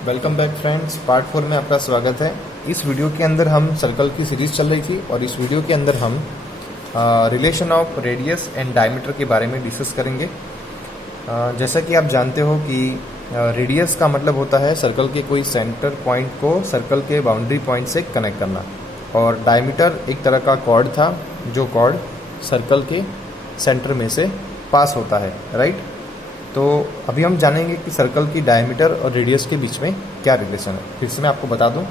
Welcome back friends, part 4 में आपका स्वागत है। इस वीडियो के अंदर हम सर्कल की सीरीज चल रही थी और इस वीडियो के अंदर हम relation of radius and diameter के बारे में डिस्कस करेंगे। जैसा कि आप जानते हो कि रेडियस का मतलब होता है सर्कल के कोई सेंटर पॉइंट को सर्कल के बाउंड्री पॉइंट से कनेक्ट करना, और डायमीटर एक तरह का कॉर्ड था जो कॉर्ड सर्कल के सेंटर में से पास होता है, राइट। तो अभी हम जानेंगे कि सर्कल की डायमीटर और रेडियस के बीच में क्या रिलेशन है। फिर से मैं आपको बता दूं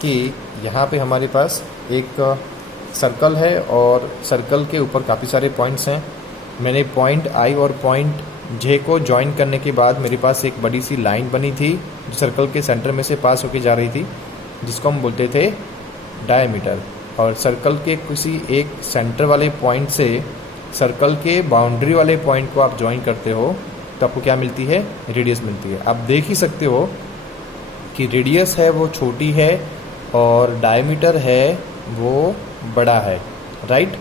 कि यहाँ पे हमारे पास एक सर्कल है और सर्कल के ऊपर काफ़ी सारे पॉइंट्स हैं। मैंने पॉइंट आई और पॉइंट जे को ज्वाइन करने के बाद मेरे पास एक बड़ी सी लाइन बनी थी जो सर्कल के सेंटर में से पास होके जा रही थी, जिसको हम बोलते थे डायमीटर। और सर्कल के किसी एक सेंटर वाले पॉइंट से सर्कल के बाउंड्री वाले पॉइंट को आप ज्वाइन करते हो तो आपको क्या मिलती है? रेडियस मिलती है। आप देख ही सकते हो कि रेडियस है वो छोटी है और डायमीटर है वो बड़ा है, राइट।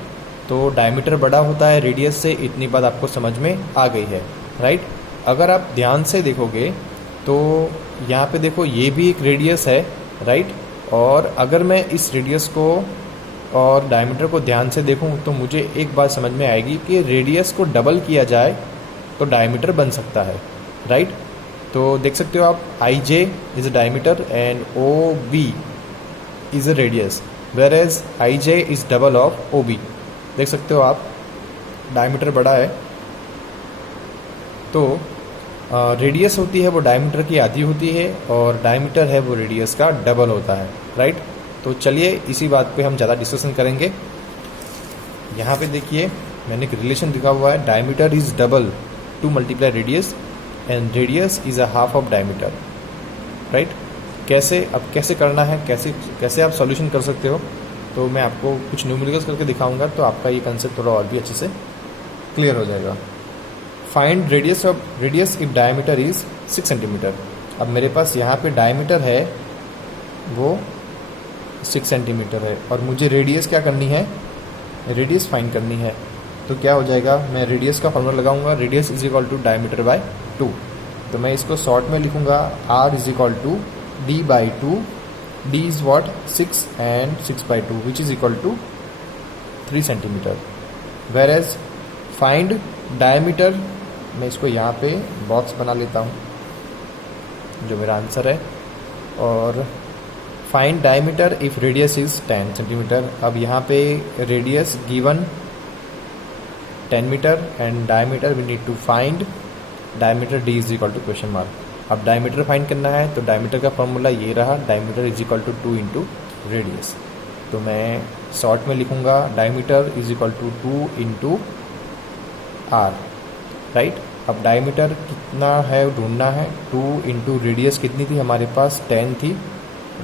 तो डायमीटर बड़ा होता है रेडियस से, इतनी बात आपको समझ में आ गई है, राइट। अगर आप ध्यान से देखोगे तो यहाँ पे देखो, ये भी एक रेडियस है, राइट। और अगर मैं इस रेडियस को और डायमीटर को ध्यान से देखूँ तो मुझे एक बात समझ में आएगी कि रेडियस को डबल किया जाए तो डायमीटर बन सकता है, राइट। तो देख सकते हो आप, I J is a diameter and O B is a radius, whereas I J is double of O B. देख सकते हो आप, डायमीटर बड़ा है तो रेडियस होती है वो डायमीटर की आधी होती है और डायमीटर है वो रेडियस का डबल होता है, राइट। तो चलिए इसी बात पे हम ज़्यादा डिस्कशन करेंगे। यहाँ पे देखिए, मैंने एक रिलेशन दिखा हुआ है, diameter is double two multiply radius and radius is a half of diameter, right. कैसे, अब कैसे करना है, कैसे आप सॉल्यूशन कर सकते हो, तो मैं आपको कुछ न्यूमेरिकल्स करके दिखाऊंगा तो आपका ये कंसेप्ट थोड़ा और भी अच्छे से क्लियर हो जाएगा। Find radius if diameter is 6 centimetre. अब मेरे पास यहाँ पे डायमीटर है वो 6 सेंटीमीटर है और मुझे रेडियस क्या करनी है? रेडियस फाइंड करनी है। तो क्या हो जाएगा? मैं रेडियस का फॉर्मूला लगाऊंगा, radius is equal to diameter by 2। तो मैं इसको शॉर्ट में लिखूंगा, R is equal to D by 2। D is what? 6 and 6 by 2 which is equal to 3 centimetre. Whereas find diameter, मैं इसको यहाँ पे बॉक्स बना लेता हूँ जो मेरा आंसर है। और find diameter if radius is 10 centimetre. अब यहाँ पे radius given 10 metre and diameter we need to find diameter, D is equal to question mark. अब डायमीटर फाइंड करना है तो डायमीटर का फॉर्मूला ये रहा, diameter is equal to 2 into radius. तो मैं शॉर्ट में लिखूंगा diameter is equal to 2 into R, right. अब डायमीटर कितना है ढूंढना है, 2 इंटू रेडियस कितनी थी हमारे पास? 10 थी।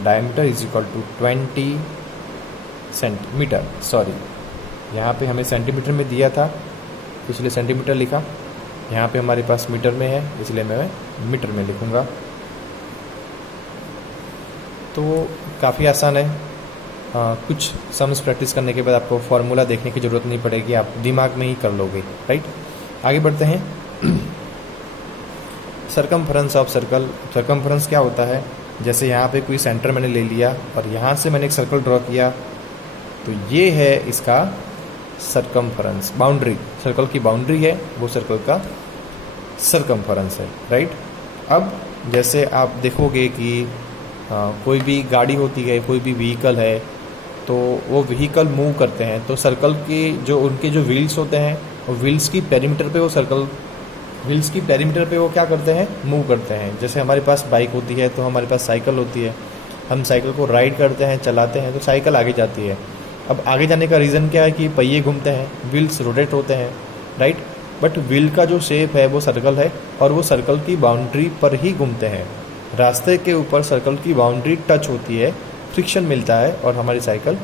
Diameter is equal to 20 centimetre, sorry यहाँ पे हमें सेंटीमीटर में दिया था इसलिए सेंटीमीटर लिखा, यहाँ पे हमारे पास मीटर में है इसलिए मैं मीटर में लिखूँगा। तो काफ़ी आसान है। कुछ सम्स प्रैक्टिस करने के बाद आपको फार्मूला देखने की ज़रूरत नहीं पड़ेगी, आप दिमाग में ही कर लोगे, राइट। आगे बढ़ते हैं। Circumference of circle. सर्कमफरेंस क्या होता है? जैसे यहाँ पे कोई सेंटर मैंने ले लिया और यहाँ से मैंने एक सर्कल ड्रॉ किया, तो ये है इसका सर्कमफरेंस, बाउंड्री। सर्कल की बाउंड्री है वो सर्कल का सर्कमफरेंस है, राइट। अब जैसे आप देखोगे कि कोई भी गाड़ी होती है, कोई भी व्हीकल है, तो वो व्हीकल मूव करते हैं तो सर्कल के जो उनके जो व्हील्स होते हैं वो व्हील्स की पेरीमीटर पे वो क्या करते हैं? मूव करते हैं। जैसे हमारे पास बाइक होती है तो हमारे पास साइकिल होती है, हम साइकिल को राइड करते हैं, चलाते हैं तो साइकिल आगे जाती है। अब आगे जाने का रीज़न क्या है कि पहिए घूमते हैं, व्हील्स रोटेट होते हैं, राइट। बट व्हील का जो शेप है वो सर्कल है और वो सर्कल की बाउंड्री पर ही घूमते हैं। रास्ते के ऊपर सर्कल की बाउंड्री टच होती है, फ्रिक्शन मिलता है और हमारी साइकिल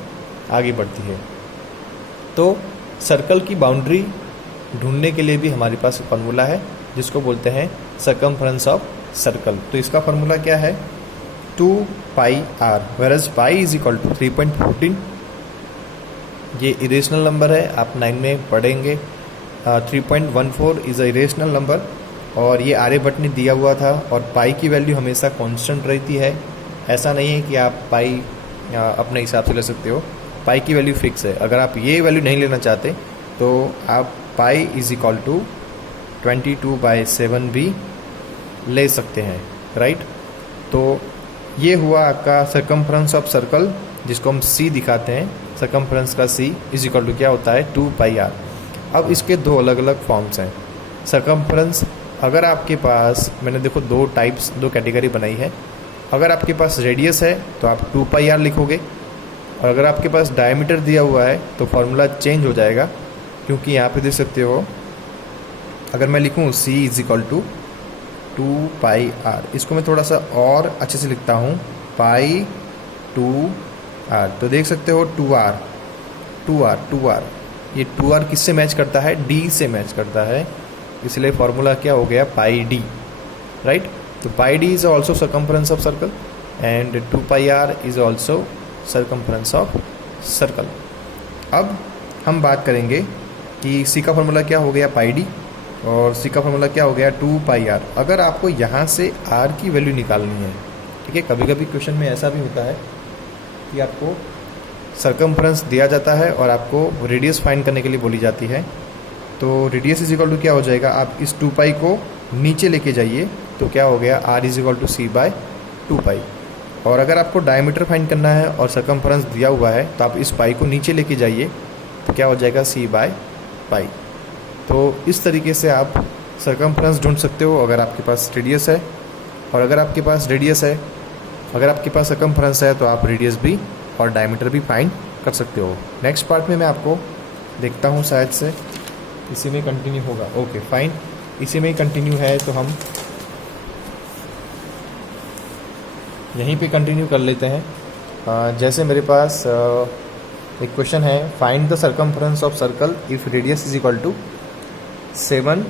आगे बढ़ती है। तो सर्कल की बाउंड्री ढूंढने के लिए भी हमारे पास फार्मूला है जिसको बोलते हैं सर्कमफरेंस ऑफ सर्कल। तो इसका फार्मूला क्या है? 2 pi r, whereas pi is equal to 3.14। ये इरेशनल नंबर है, आप 9 में पढ़ेंगे। 3.14 इज़ अ इरेशनल नंबर और ये आर्यभट्ट ने दिया हुआ था, और पाई की वैल्यू हमेशा कांस्टेंट रहती है। ऐसा नहीं है कि आप पाई अपने हिसाब से ले सकते हो, पाई की वैल्यू फिक्स है। अगर आप ये वैल्यू नहीं लेना चाहते तो आप पाई इज इक्वल टू 22/7 भी ले सकते हैं, राइट। तो ये हुआ आपका सर्कमफ्रेंस ऑफ सर्कल, जिसको हम सी दिखाते हैं। सर्कमफ्रेंस का सी इज इक्वल टू क्या होता है, 2πr। अब इसके दो अलग अलग फॉर्म्स हैं। सर्कमफ्रेंस, अगर आपके पास, मैंने देखो दो कैटेगरी बनाई है। अगर आपके पास रेडियस है तो आप 2πr लिखोगे, और अगर आपके पास डायमीटर दिया हुआ है तो फॉर्मूला चेंज हो जाएगा, क्योंकि यहाँ पे देख सकते हो, अगर मैं लिखूँ c is equal to 2πr, इसको मैं थोड़ा सा और अच्छे से लिखता हूँ, पाई 2r। तो देख सकते हो 2r, ये 2r किससे मैच करता है, d से मैच करता है, इसलिए फॉर्मूला क्या हो गया, पाई d, राइट। तो पाई d is also circumference of circle and 2πr is also circumference of circle. अब हम बात करेंगे कि c का फॉर्मूला क्या हो गया, पाई d, और c का फॉर्मूला क्या हो गया, 2πr। अगर आपको यहाँ से r की वैल्यू निकालनी है, ठीक है, कभी कभी क्वेश्चन में ऐसा भी होता है कि आपको सर्कमफ्रेंस दिया जाता है और आपको रेडियस फाइंड करने के लिए बोली जाती है। तो रेडियस इज इक्वल टू क्या हो जाएगा, आप इस 2π को नीचे लेके जाइए, तो क्या हो गया, r is equal to c/2π। और अगर आपको डायमीटर फाइंड करना है और सर्कमफ्रेंस दिया हुआ है, तो आप इस पाई को नीचे लेके जाइए, तो क्या हो जाएगा, c/π। तो इस तरीके से आप सर्कमफ्रेंस ढूंढ सकते हो अगर आपके पास रेडियस है, और अगर आपके पास सर्कमफ्रेंस है तो आप रेडियस भी और डायमीटर भी फाइंड कर सकते हो। नेक्स्ट पार्ट में मैं आपको देखता हूँ, शायद से इसी में कंटिन्यू होगा। ओके फाइन, इसी में ही कंटिन्यू है, तो हम यहीं पे कंटिन्यू कर लेते हैं। जैसे मेरे पास एक क्वेश्चन है, find the circumference of circle if radius is equal to 7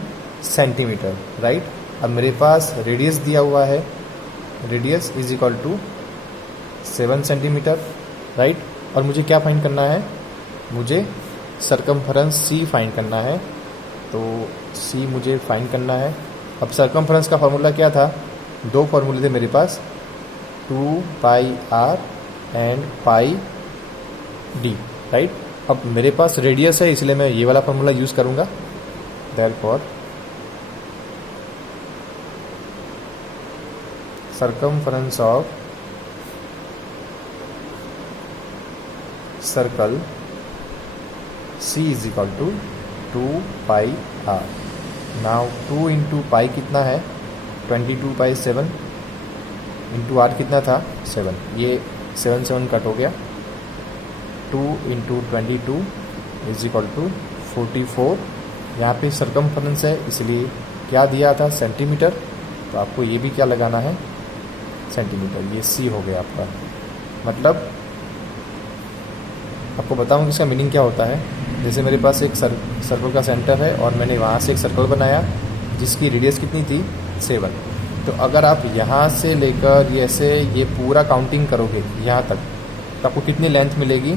centimetre, right. अब मेरे पास रेडियस दिया हुआ है, radius is equal to 7 centimetre, right. और मुझे क्या फाइंड करना है, मुझे सर्कमफ्रेंस c फाइंड करना है। तो c मुझे फाइंड करना है। अब सर्कमफ्रेंस का फार्मूला क्या था, दो फार्मूले थे मेरे पास, 2πr and pi d, right. अब मेरे पास रेडियस है, इसलिए मैं ये वाला फार्मूला यूज़ करूँगा। Therefore circumference of circle c is equal to 2πr। Now 2 into pi कितना है, 22/7 इंटू r कितना था, 7, ये 7 कट हो गया। 2 इंटू 22 इज इक्वल टू 44। यहाँ पे सर्कमफ्रेंस है, इसलिए क्या दिया था, सेंटीमीटर, तो आपको ये भी क्या लगाना है, सेंटीमीटर। ये c हो गया आपका। मतलब आपको बताऊँ कि इसका मीनिंग क्या होता है। जैसे मेरे पास एक सर्कल का सेंटर है और मैंने वहाँ से एक सर्कल बनाया जिसकी रेडियस कितनी थी, 7। तो अगर आप यहाँ से लेकर ये पूरा काउंटिंग करोगे यहाँ तक, तो आपको कितनी लेंथ मिलेगी,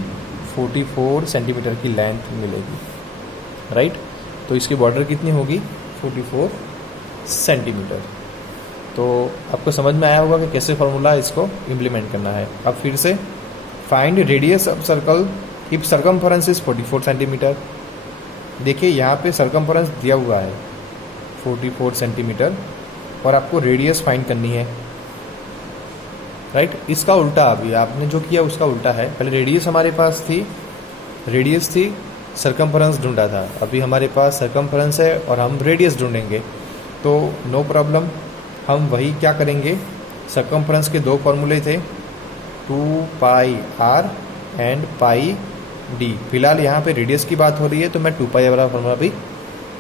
44 सेंटीमीटर की लेंथ मिलेगी, राइट। तो इसकी बॉर्डर कितनी होगी, 44 सेंटीमीटर। तो आपको समझ में आया होगा कि कैसे फार्मूला इसको इम्प्लीमेंट करना है। अब फिर से, find radius of circle if circumference is 44 centimetre. देखिए यहाँ पे सर्कमफ्रेंस दिया हुआ है 44 सेंटीमीटर और आपको रेडियस फाइंड करनी है, राइट। इसका उल्टा, अभी आपने जो किया उसका उल्टा है। पहले रेडियस हमारे पास थी, सर्कमफ्रेंस ढूंढा था। अभी हमारे पास सर्कमफ्रेंस है और हम रेडियस ढूंढेंगे, तो नो प्रॉब्लम, हम वही क्या करेंगे, सर्कमफ्रेंस के दो फॉर्मूले थे, 2πr एंड पाई d। फिलहाल यहाँ पे रेडियस की बात हो रही है, तो मैं 2π वाला फॉर्मूला भी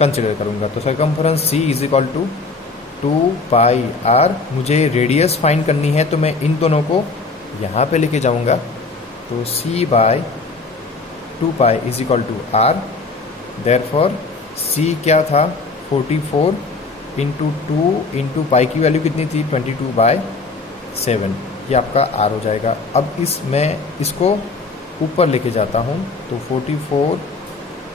कंसिडर करूँगा। तो circumference c is equal to 2πr। मुझे रेडियस फाइंड करनी है, तो मैं इन दोनों को यहाँ पे लेके जाऊँगा, तो c/2π is equal to r। Therefore c क्या था, 44 इंटू 2 इंटू पाई की वैल्यू कितनी थी, 22/7, ये आपका r हो जाएगा। अब मैं इसको ऊपर लेके जाता हूँ, तो 44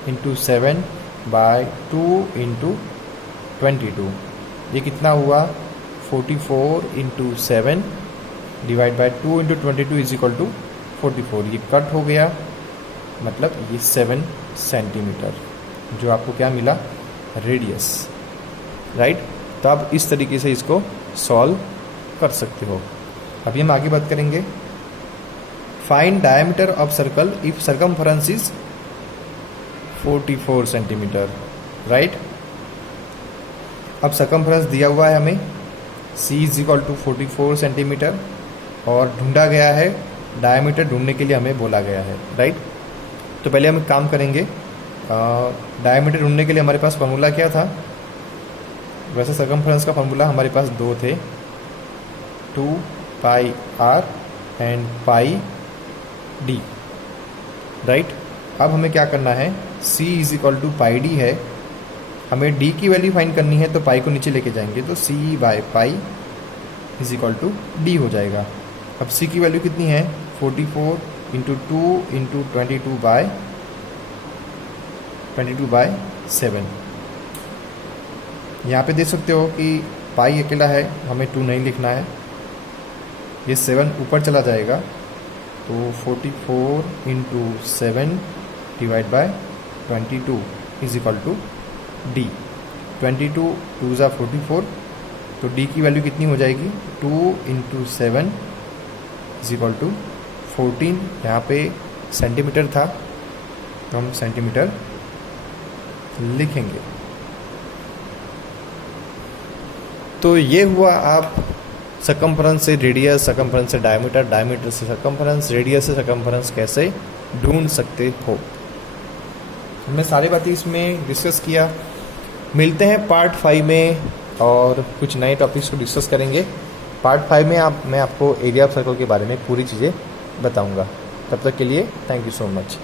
इंटू 7/2 इंटू 22, ये कितना हुआ 44 into 7 divide by 2 into 22 is equal to 44। ये कट हो गया, मतलब ये 7 सेंटीमीटर जो आपको क्या मिला, रेडियस, राइट। तो आप इस तरीके से इसको सॉल्व कर सकते हो। अभी हम आगे बात करेंगे, find diameter of circle if circumference is 44 centimetre, right. अब सर्कमफरेंस दिया हुआ है हमें, C is equal to 44 centimetre, और ढूंढा गया है, डायमीटर ढूंढने के लिए हमें बोला गया है, राइट। तो पहले हम एक काम करेंगे, डायमीटर ढूंढने के लिए हमारे पास फार्मूला क्या था, वैसे सर्कमफरेंस का फार्मूला हमारे पास दो थे, 2 pi r and pi d, right. अब हमें क्या करना है, C is equal to pi d है, हमें d की वैल्यू फाइंड करनी है, तो पाई को नीचे लेके जाएंगे, तो C by pi is equal to d हो जाएगा। अब C की वैल्यू कितनी है, 44 इंटू 2 इंटू 22 बाय 7। यहाँ पे देख सकते हो कि पाई अकेला है, हमें 2 नहीं लिखना है, ये 7 ऊपर चला जाएगा, तो 44 into 7 divide by 22 is equal to D. 22 2 ज़ा 44, तो डी की वैल्यू कितनी हो जाएगी, 2 इंटू 7 इज इक्वल टू 14। यहाँ पे सेंटीमीटर था तो हम सेंटीमीटर लिखेंगे। तो ये हुआ आप सर्कमफरेंस से रेडियस, सर्कमफरेंस से डायमीटर, डायमीटर से सर्कमफरेंस, रेडियस से सर्कमफरेंस कैसे ढूंढ सकते हो। हमने सारी बातें इसमें डिस्कस किया। मिलते हैं पार्ट 5 में और कुछ नए टॉपिक्स को डिस्कस करेंगे। पार्ट 5 में मैं आपको एरिया ऑफ सर्कल के बारे में पूरी चीज़ें बताऊंगा। तब तक के लिए थैंक यू सो मच।